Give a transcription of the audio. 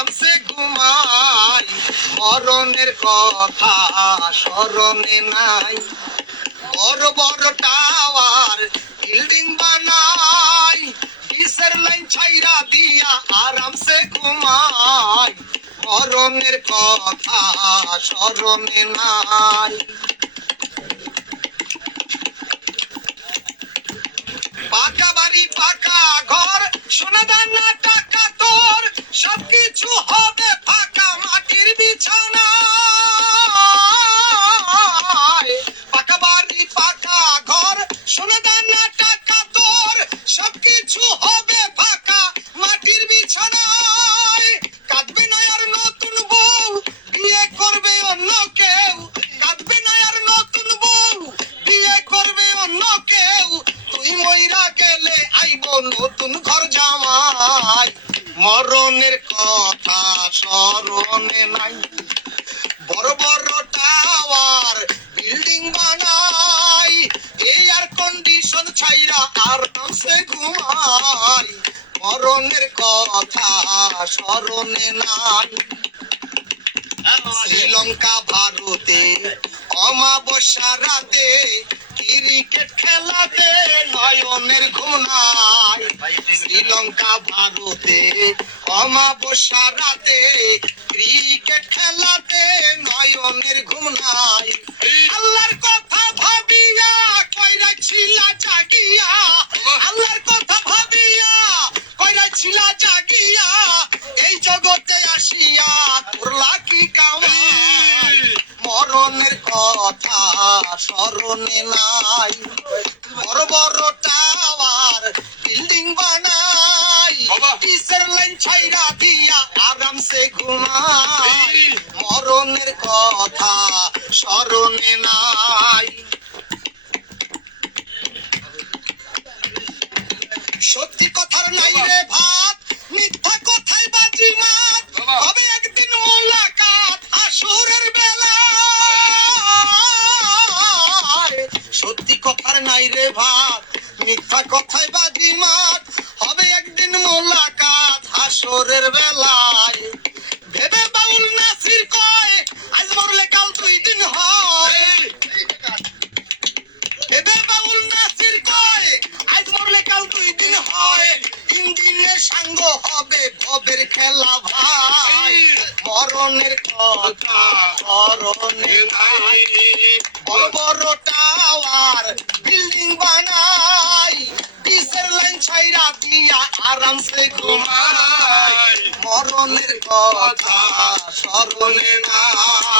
আরামসে ঘুমাই, মরণের কথা স্মরণে নাই। বড় বড় টাওয়ার বিল্ডিং বানাই, ডিসের লাইন ছাইরা দিয়া আরামসে ঘুমাই, মরণের কথা স্মরণে নাই। পাকা বাড়ি পাকা ঘর সোনা দানা টাকা তোর, সবকিছু হবে ফাঁকা মাটির বিছানা। পাকা বাড়ি পাকা ঘর সোনা দানা টাকা তোর, সবকিছু হবে ফাঁকা মাটির বিছানায়। কাঁদবে না আর নতুন বউ, বিয়ে করবে অন্য কেউ। কাঁদবে না আর নতুন বউ, বিয়ে করবে অন্য কেউ। তুই মইরা গেলে আইব নতুন ঘর জামাই, মরণের কথা স্মরণে নাই। বড় বড় টাওয়ার বিল্ডিং বানাই, এয়ার কন্ডিশন ছাইরা আরামসে ঘুমাই, মরণের কথা স্মরণে নাই। শ্রীলঙ্কা ভারতে অমাবস্যা রাতে ক্রিকেট খেলাতে নয়নের ঘুম নাই। শ্রীলঙ্কা ভারতে অমাবস্যা রাতে ক্রিকেট খেলাতে নয়নের ঘুম নাই। আল্লাহর কথা ভাবিয়া কইরা ছিলা জাগিয়া, আল্লাহর কথা ভাবিয়া কইরা ছিলা জাগিয়া, এই জগতে আসিয়া করলা কি কামাই, মরণের কথা স্মরণে নাই। বড় বড় টাওয়ার বিল্ডিং বানাই, ডিসের লাইন ছাইরা দিয়া আরামসে ঘুমাই, মরণের কথা স্মরণে নাই। সত্যি কথার নাই রে ভাত, মিথ্যা কথাই বাজি মাত, হবে একদিন মোলাকাত হাসরের বেলা। সত্যি কথার নাই রে ভাত, মিথ্যা কথাই বাজি মাত, হবে একদিন মোলাকাত হাসরের বেলায়। ভেবে বাউল নাসির কয় আজ মরলে কাল দুই দিন হয়। ভেবে বাউল নাসির কয় আজ মরলে কাল দুই দিন হয়, ইঞ্জিনের সাঙ্গ হবে ভবের খেলা ভাই, মরণের কথা স্মরণে নাই। বড় বড় টাওয়ার বিল্ডিং বানাই, ডিসের লাইন ছাইরা দিয়া আরামসে ঘুমাই, মরণের কথা স্মরণে নাই।